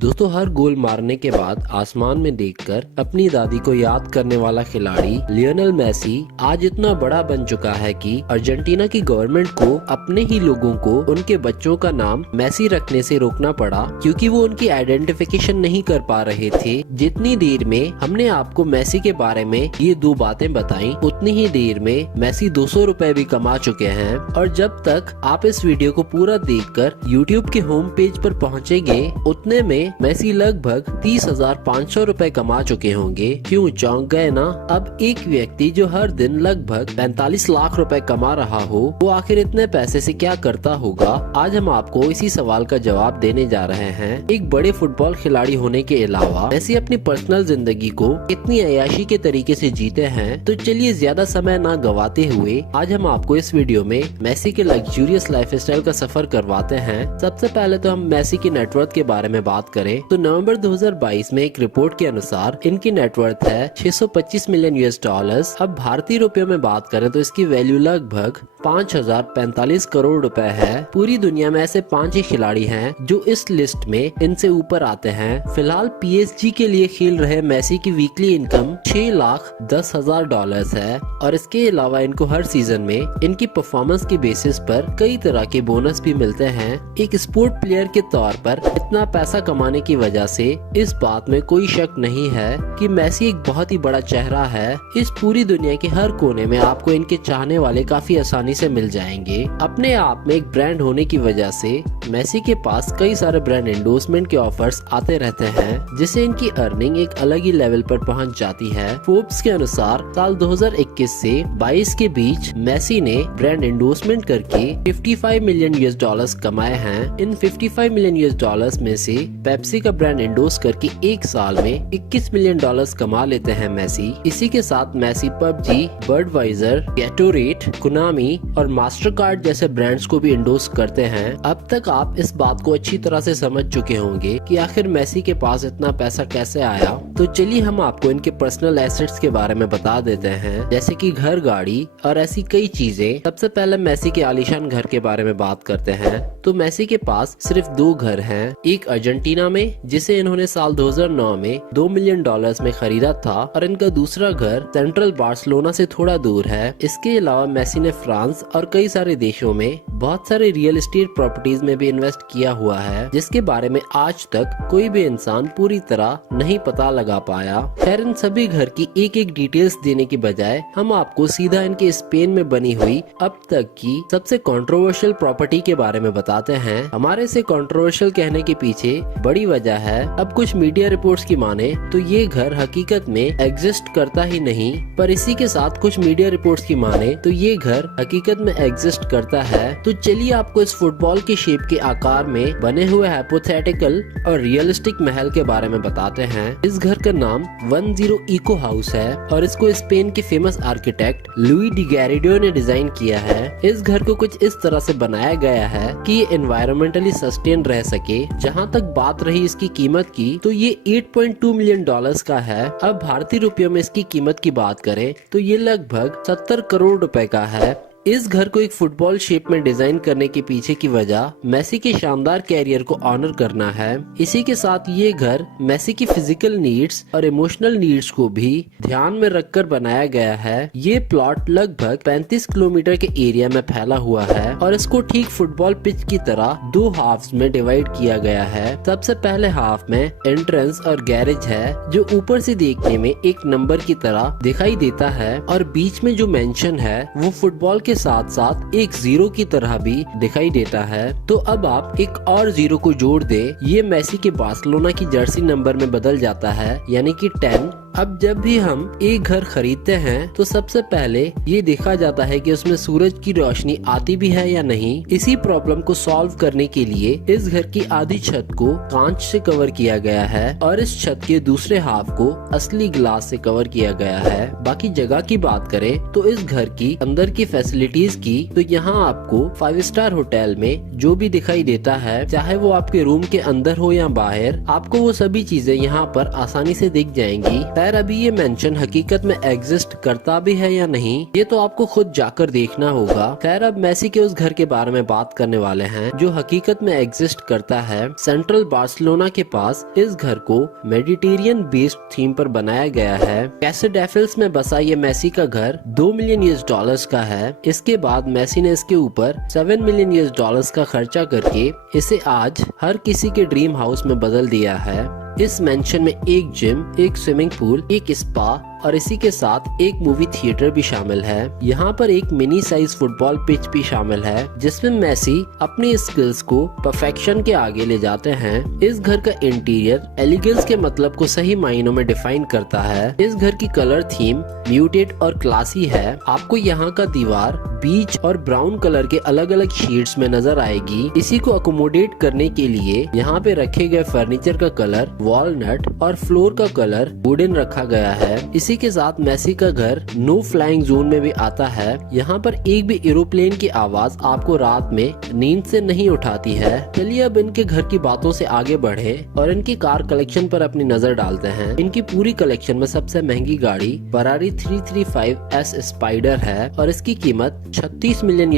दोस्तों, हर गोल मारने के बाद आसमान में देखकर अपनी दादी को याद करने वाला खिलाड़ी लियोनेल मेसी आज इतना बड़ा बन चुका है कि अर्जेंटीना की गवर्नमेंट को अपने ही लोगों को उनके बच्चों का नाम मेसी रखने से रोकना पड़ा, क्योंकि वो उनकी आइडेंटिफिकेशन नहीं कर पा रहे थे। जितनी देर में हमने आपको मेसी के बारे में ये दो बातें बताई, उतनी ही देर में मेसी 200 रुपए भी कमा चुके हैं। और जब तक आप इस वीडियो को पूरा देखकर यूट्यूब के होम पेज पर पहुँचेंगे, उतने में मेसी लगभग 30,500 रुपए कमा चुके होंगे। क्यों चौंक गए ना? अब एक व्यक्ति जो हर दिन लगभग 45 लाख रुपए कमा रहा हो, वो आखिर इतने पैसे से क्या करता होगा? आज हम आपको इसी सवाल का जवाब देने जा रहे हैं। एक बड़े फुटबॉल खिलाड़ी होने के अलावा मेसी अपनी पर्सनल जिंदगी को कितनी अय्याशी के तरीके से जीते हैं। तो चलिए ज्यादा समय ना गवाते हुए आज हम आपको इस वीडियो में मेसी के लग्जूरियस लाइफस्टाइल का सफर करवाते हैं। सबसे पहले तो हम मेसी की नेटवर्थ के बारे में बात करें तो नवंबर 2022 में एक रिपोर्ट के अनुसार इनकी नेटवर्थ है 625 मिलियन US डॉलर। अब भारतीय रुपयों में बात करें तो इसकी वैल्यू लगभग 5,045 करोड़ रुपए है। पूरी दुनिया में ऐसे 5 ही खिलाड़ी हैं जो इस लिस्ट में इनसे ऊपर आते हैं। फिलहाल PSG के लिए खेल रहे मेसी की वीकली इनकम 6,10,000 डॉलर है और इसके अलावा इनको हर सीजन में इनकी परफॉर्मेंस के बेसिस पर कई तरह के बोनस भी मिलते हैं। एक स्पोर्ट प्लेयर के तौर पर इतना पैसा कमाने की वजह से इस बात में कोई शक नहीं है कि मेसी एक बहुत ही बड़ा चेहरा है। इस पूरी दुनिया के हर कोने में आपको इनके चाहने वाले काफी आसानी से मिल जाएंगे। अपने आप में एक ब्रांड होने की वजह से मेसी के पास कई सारे ब्रांड एंडोर्समेंट के ऑफर्स आते रहते हैं, जिससे इनकी अर्निंग एक अलग ही लेवल पर पहुंच जाती है। फोर्ब्स के अनुसार साल 2021 से 22 के बीच मेसी ने ब्रांड एंडोर्समेंट करके 55 मिलियन US डॉलर कमाए हैं। इन 55 मिलियन US डॉलर में से पेप्सी का ब्रांड एंडोर्स करके एक साल में 21 मिलियन डॉलर कमा लेते हैं मेसी। इसी के साथ मेसी पबजी, बर्डवाइजर, गैटोरेट, कुनामी और मास्टरकार्ड जैसे ब्रांड्स को भी एंडोर्स करते हैं। अब तक आप इस बात को अच्छी तरह से समझ चुके होंगे कि आखिर मेसी के पास इतना पैसा कैसे आया। तो चलिए हम आपको इनके पर्सनल एसेट्स के बारे में बता देते हैं, जैसे कि घर, गाड़ी और ऐसी कई चीजें। सबसे पहले मेसी के आलीशान घर के बारे में बात करते हैं। तो मेसी के पास सिर्फ 2 घर हैं। एक अर्जेंटीना में, जिसे इन्होंने साल 2009 में 2 मिलियन डॉलर में खरीदा था, और इनका दूसरा घर सेंट्रल बार्सिलोना से थोड़ा दूर है। इसके अलावा मेसी ने फ्रांस और कई सारे देशों में बहुत सारे रियल एस्टेट प्रॉपर्टीज में भी इन्वेस्ट किया हुआ है, जिसके बारे में आज तक कोई भी इंसान पूरी तरह नहीं पता लगा पाया। खैर, इन सभी घर की एक एक डिटेल्स देने की बजाय हम आपको सीधा इनके स्पेन में बनी हुई अब तक की सबसे कंट्रोवर्शियल प्रॉपर्टी के बारे में बताते हैं। हमारे से कंट्रोवर्शियल कहने के पीछे बड़ी वजह है। अब कुछ मीडिया रिपोर्ट्स की माने तो ये घर हकीकत में एग्जिस्ट करता ही नहीं, पर इसी के साथ कुछ मीडिया रिपोर्ट्स की माने तो ये घर हकीकत में एग्जिस्ट करता है। तो चलिए आपको इस फुटबॉल के शेप के आकार में बने हुए हाइपोथेटिकल और रियलिस्टिक महल के बारे में बताते हैं। इस घर का नाम 10 इको हाउस है और इसको स्पेन के famous architect Louis D Garrido ने डिजाइन किया है। इस घर को कुछ इस तरह से बनाया गया है कि ये एनवायरमेंटली सस्टेन रह सके। जहाँ तक बात रही इसकी कीमत की, तो ये 8.2 मिलियन डॉलर्स का है। अब भारतीय रुपयों में इसकी कीमत की बात करें तो ये लगभग 70 करोड़ रुपए का है। इस घर को एक फुटबॉल शेप में डिजाइन करने के पीछे की वजह मेसी के शानदार कैरियर को ऑनर करना है। इसी के साथ ये घर मेसी की फिजिकल नीड्स और इमोशनल नीड्स को भी ध्यान में रखकर बनाया गया है। ये प्लॉट लगभग 35 किलोमीटर के एरिया में फैला हुआ है और इसको ठीक फुटबॉल पिच की तरह 2 हाफ्स में डिवाइड किया गया है। सबसे पहले हाफ में एंट्रेंस और गैरेज है, जो ऊपर से देखने में एक नंबर की तरह दिखाई देता है, और बीच में जो मेंशन है वो फुटबॉल के साथ साथ एक 0 की तरह भी दिखाई देता है। तो अब आप एक और 0 को जोड़ दे, ये मेसी के बार्सिलोना की जर्सी नंबर में बदल जाता है, यानी कि 10। अब जब भी हम एक घर खरीदते हैं तो सबसे पहले ये देखा जाता है कि उसमें सूरज की रोशनी आती भी है या नहीं। इसी प्रॉब्लम को सॉल्व करने के लिए इस घर की आधी छत को कांच से कवर किया गया है और इस छत के दूसरे हाफ को असली ग्लास से कवर किया गया है। बाकी जगह की बात करें तो इस घर की अंदर की फैसिलिटीज की, तो यहाँ आपको 5 स्टार होटल में जो भी दिखाई देता है, चाहे वो आपके रूम के अंदर हो या बाहर, आपको वो सभी चीजें यहाँ पर आसानी से दिख जाएंगी। खैर अभी ये मेंशन हकीकत में एग्जिस्ट करता भी है या नहीं, ये तो आपको खुद जाकर देखना होगा। खैर अब मेसी के उस घर के बारे में बात करने वाले हैं जो हकीकत में एग्जिस्ट करता है। सेंट्रल बार्सिलोना के पास इस घर को मेडिटेरियन बेस्ड थीम पर बनाया गया है। कैसे डेफिल्स में बसा ये मेसी का घर $2 मिलियन का है। इसके बाद मेसी ने इसके ऊपर $7 मिलियन का खर्चा करके इसे आज हर किसी के ड्रीम हाउस में बदल दिया है। इस मेंशन में एक जिम, एक स्विमिंग पूल, एक स्पा और इसी के साथ एक मूवी थिएटर भी शामिल है। यहाँ पर एक मिनी साइज फुटबॉल पिच भी शामिल है जिसमें मेसी अपनी स्किल्स को परफेक्शन के आगे ले जाते हैं। इस घर का इंटीरियर एलिगेंस के मतलब को सही मायनों में डिफाइन करता है। इस घर की कलर थीम म्यूटेड और क्लासी है। आपको यहाँ का दीवार बीच और ब्राउन कलर के अलग अलग शेड्स में नजर आएगी। इसी को अकोमोडेट करने के लिए यहाँ पे रखे गए फर्नीचर का कलर वॉलनट और फ्लोर का कलर वुडन रखा गया है। इसी के साथ मेसी का घर नो फ्लाइंग जोन में भी आता है। यहाँ पर एक भी एरोप्लेन की आवाज आपको रात में नींद से नहीं उठाती है। चलिए अब इनके घर की बातों से आगे बढ़े और इनकी कार कलेक्शन पर अपनी नजर डालते हैं। इनकी पूरी कलेक्शन में सबसे महंगी गाड़ी फरारी 335S स्पाइडर है और इसकी कीमत $36 मिलियन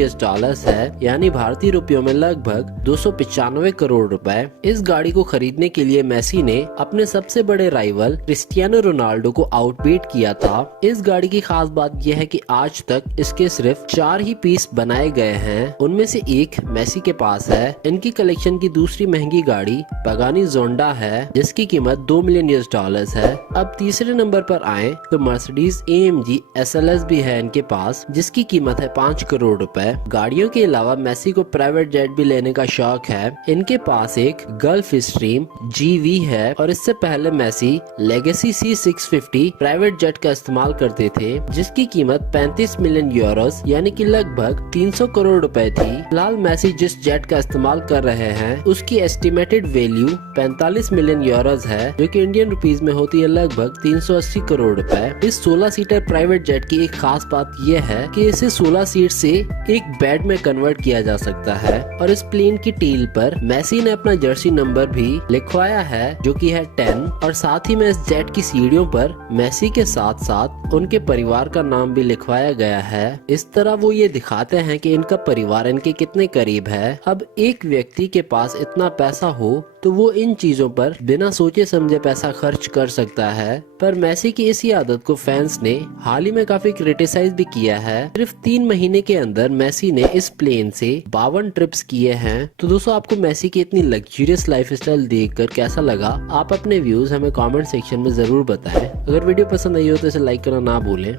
है, यानी भारतीय रुपयों में लगभग 295 करोड़ रुपए। इस गाड़ी को खरीदने के लिए मेसी ने अपने सबसे बड़े राइवल क्रिस्टियानो रोनाल्डो को आउटबीट किया था। इस गाड़ी की खास बात यह है कि आज तक इसके सिर्फ 4 ही पीस बनाए गए हैं, उनमें से एक मेसी के पास है। इनकी कलेक्शन की दूसरी महंगी गाड़ी पगानी जोंडा है जिसकी कीमत $2 मिलियन है। अब तीसरे नंबर पर आए तो मर्सिडीज AMG SLS भी है इनके पास जिसकी कीमत है $5 करोड़ रुपए। गाड़ियों के अलावा मेसी को प्राइवेट जेट भी लेने का शौक है। इनके पास एक गल्फ स्ट्रीम GV है और इससे पहले Messi legacy C650 private jet का इस्तेमाल करते थे जिसकी कीमत €35 मिलियन यानी कि लगभग 300 करोड़ रुपए थी। फिलहाल मेसी जिस जेट का इस्तेमाल कर रहे हैं उसकी एस्टिमेटेड वैल्यू €45 मिलियन है जो कि इंडियन रुपीस में होती है लगभग 380 करोड़ रुपए। इस 16 सीटर प्राइवेट जेट की एक खास बात यह है कि इसे 16 सीट से एक बेड में कन्वर्ट किया जा सकता है और इस प्लेन की टील पर मेसी ने अपना जर्सी नंबर भी लिखवाया है जो कि है 10 और साथ ही में इस जेट की सीढ़ियों पर मेसी के साथ साथ उनके परिवार का नाम भी लिखवाया गया है। इस तरह वो ये दिखाते हैं कि इनका परिवार इनके कितने करीब है। अब एक व्यक्ति के पास इतना पैसा हो तो वो इन चीजों पर बिना सोचे समझे पैसा खर्च कर सकता है, पर मेसी की इसी आदत को फैंस ने हाल ही में काफी क्रिटिसाइज भी किया है। सिर्फ 3 महीने के अंदर मेसी ने इस प्लेन से 52 ट्रिप्स किए हैं। तो दोस्तों आपको मेसी की इतनी लग्जरियस लाइफस्टाइल देखकर कैसा लगा, आप अपने व्यूज हमें कमेंट सेक्शन में जरूर बताएं। अगर वीडियो पसंद आई हो तो इसे लाइक करना ना भूलें।